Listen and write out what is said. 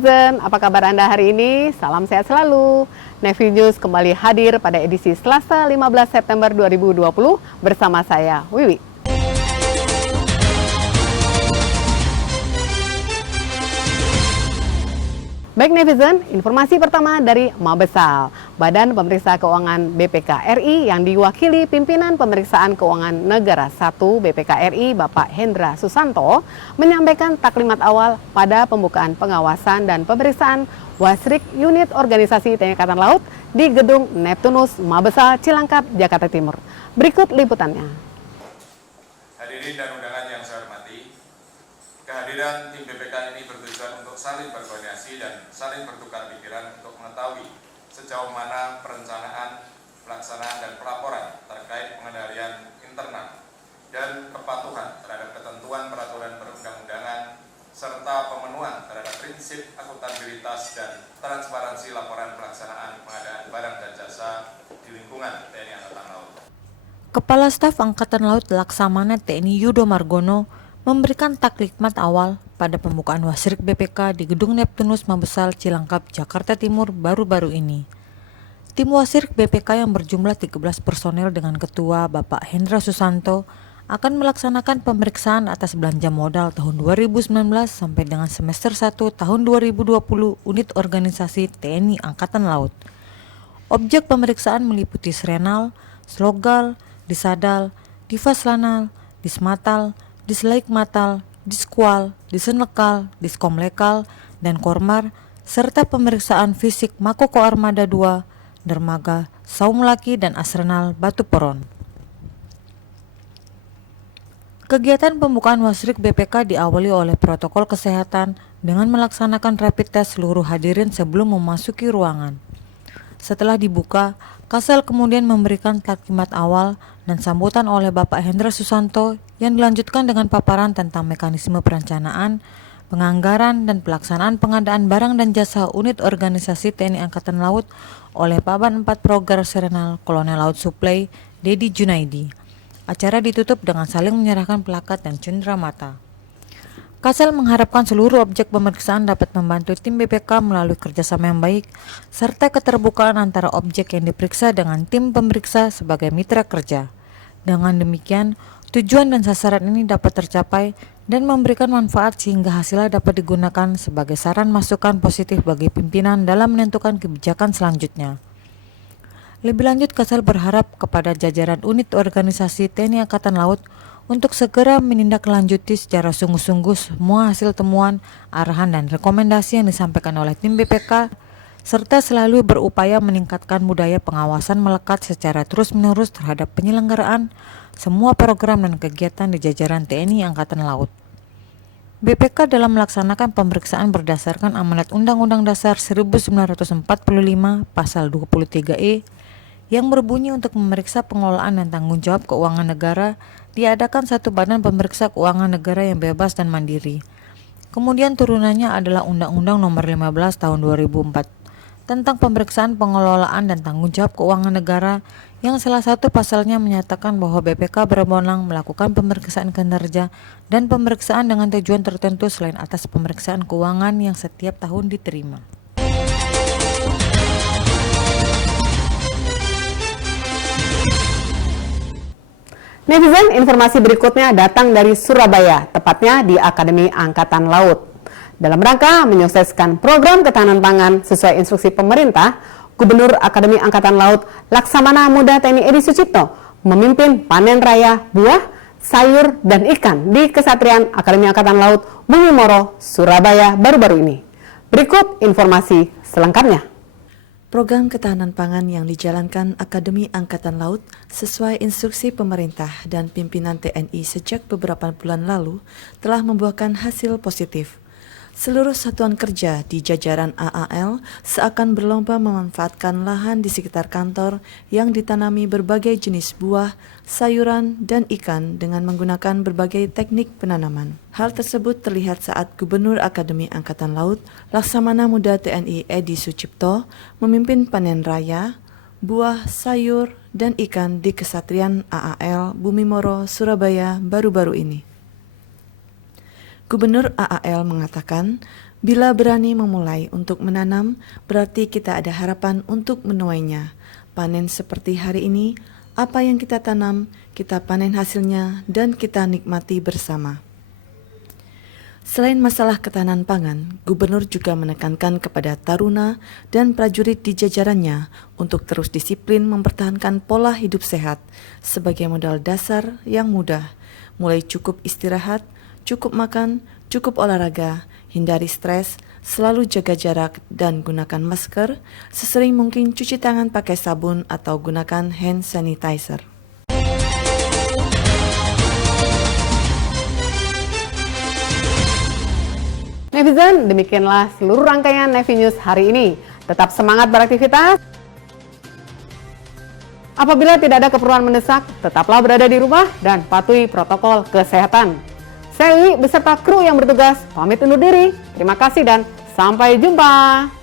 netizen, apa kabar Anda hari ini? Salam sehat selalu. Nevi News kembali hadir pada edisi Selasa 15 September 2020 bersama saya, Wiwi. Baik netizen, informasi pertama dari Mabesal, Badan Pemeriksa Keuangan BPK RI yang diwakili pimpinan Pemeriksaan Keuangan Negara 1 BPK RI Bapak Hendra Susanto menyampaikan taklimat awal pada pembukaan pengawasan dan pemeriksaan Wasrik Unit Organisasi TNI Angkatan Laut di Gedung Neptunus Mabesal Cilangkap, Jakarta Timur. Berikut liputannya. Hadirin dan undangan yang saya hormati, kehadiran tim BPK ini bertujuan untuk saling berkoordinasi dan saling bertukar pikiran untuk mengetahui sejauh mana perencanaan, pelaksanaan, dan pelaporan terkait pengendalian internal dan kepatuhan terhadap ketentuan peraturan perundang-undangan serta pemenuhan terhadap prinsip akuntabilitas dan transparansi laporan pelaksanaan pengadaan barang dan jasa di lingkungan TNI Angkatan Laut. Kepala Staf Angkatan Laut Laksamana TNI Yudo Margono memberikan taklimat awal pada pembukaan Wasrik BPK di Gedung Neptunus Mabesal Cilangkap, Jakarta Timur baru-baru ini. Tim Wasrik BPK yang berjumlah 13 personel dengan Ketua Bapak Hendra Susanto akan melaksanakan pemeriksaan atas belanja modal tahun 2019 sampai dengan semester 1 tahun 2020 unit organisasi TNI Angkatan Laut. Objek pemeriksaan meliputi Srenal, Slogal, Disadal, Divaslanal, Dismatal, Dislaikmatal, Diskual, Disenlekal, Diskomlekal, dan Kormar, serta pemeriksaan fisik Makoko Armada 2, Dermaga, Saumlaki, dan Asrenal Batu Peron. Kegiatan pembukaan Wasrik BPK diawali oleh protokol kesehatan dengan melaksanakan rapid test seluruh hadirin sebelum memasuki ruangan. Setelah dibuka, Kasel kemudian memberikan taklimat awal dan sambutan oleh Bapak Hendra Susanto yang dilanjutkan dengan paparan tentang mekanisme perencanaan, penganggaran, dan pelaksanaan pengadaan barang dan jasa unit organisasi TNI Angkatan Laut oleh Paban 4 Proger Serenal Kolonel Laut Suplai Dedi Junaidi. Acara ditutup dengan saling menyerahkan plakat dan cenderamata. Kasel mengharapkan seluruh objek pemeriksaan dapat membantu tim BPK melalui kerjasama yang baik, serta keterbukaan antara objek yang diperiksa dengan tim pemeriksa sebagai mitra kerja. Dengan demikian, tujuan dan sasaran ini dapat tercapai dan memberikan manfaat sehingga hasilnya dapat digunakan sebagai saran masukan positif bagi pimpinan dalam menentukan kebijakan selanjutnya. Lebih lanjut, Kasel berharap kepada jajaran unit organisasi TNI Angkatan Laut untuk segera menindaklanjuti secara sungguh-sungguh semua hasil temuan, arahan, dan rekomendasi yang disampaikan oleh tim BPK, serta selalu berupaya meningkatkan budaya pengawasan melekat secara terus-menerus terhadap penyelenggaraan semua program dan kegiatan di jajaran TNI Angkatan Laut. BPK dalam melaksanakan pemeriksaan berdasarkan amanat Undang-Undang Dasar 1945 Pasal 23E yang berbunyi untuk memeriksa pengelolaan dan tanggung jawab keuangan negara, diadakan satu badan pemeriksa keuangan negara yang bebas dan mandiri. Kemudian turunannya adalah Undang-Undang Nomor 15 Tahun 2004 tentang pemeriksaan pengelolaan dan tanggung jawab keuangan negara yang salah satu pasalnya menyatakan bahwa BPK berwenang melakukan pemeriksaan kinerja dan pemeriksaan dengan tujuan tertentu selain atas pemeriksaan keuangan yang setiap tahun diterima. Netizen, informasi berikutnya datang dari Surabaya, tepatnya di Akademi Angkatan Laut. Dalam rangka menyukseskan program ketahanan pangan sesuai instruksi pemerintah, Gubernur Akademi Angkatan Laut Laksamana Muda TNI Edi Sucipto memimpin panen raya buah, sayur, dan ikan di Kesatrian Akademi Angkatan Laut Bumi Moro, Surabaya baru-baru ini. Berikut informasi selengkapnya. Program ketahanan pangan yang dijalankan Akademi Angkatan Laut sesuai instruksi pemerintah dan pimpinan TNI sejak beberapa bulan lalu telah membuahkan hasil positif. Seluruh satuan kerja di jajaran AAL seakan berlomba memanfaatkan lahan di sekitar kantor yang ditanami berbagai jenis buah, sayuran, dan ikan dengan menggunakan berbagai teknik penanaman. Hal tersebut terlihat saat Gubernur Akademi Angkatan Laut Laksamana Muda TNI Edi Sucipto memimpin panen raya, buah, sayur, dan ikan di Kesatrian AAL Bumi Moro, Surabaya baru-baru ini. Gubernur AAL mengatakan Bila berani memulai untuk menanam, berarti kita ada harapan untuk menuainya. Panen seperti hari ini, apa yang kita tanam, kita panen hasilnya dan kita nikmati bersama. Selain masalah ketahanan pangan, Gubernur juga menekankan kepada taruna dan prajurit di jajarannya untuk terus disiplin mempertahankan pola hidup sehat sebagai modal dasar yang mudah, mulai cukup istirahat, cukup makan, cukup olahraga, hindari stres, selalu jaga jarak dan gunakan masker, sesering mungkin cuci tangan pakai sabun atau gunakan hand sanitizer. Netizen, demikianlah seluruh rangkaian Nevi News hari ini. Tetap semangat beraktivitas. Apabila tidak ada keperluan mendesak, tetaplah berada di rumah dan patuhi protokol kesehatan. Saya Wi beserta kru yang bertugas pamit undur diri. Terima kasih dan sampai jumpa.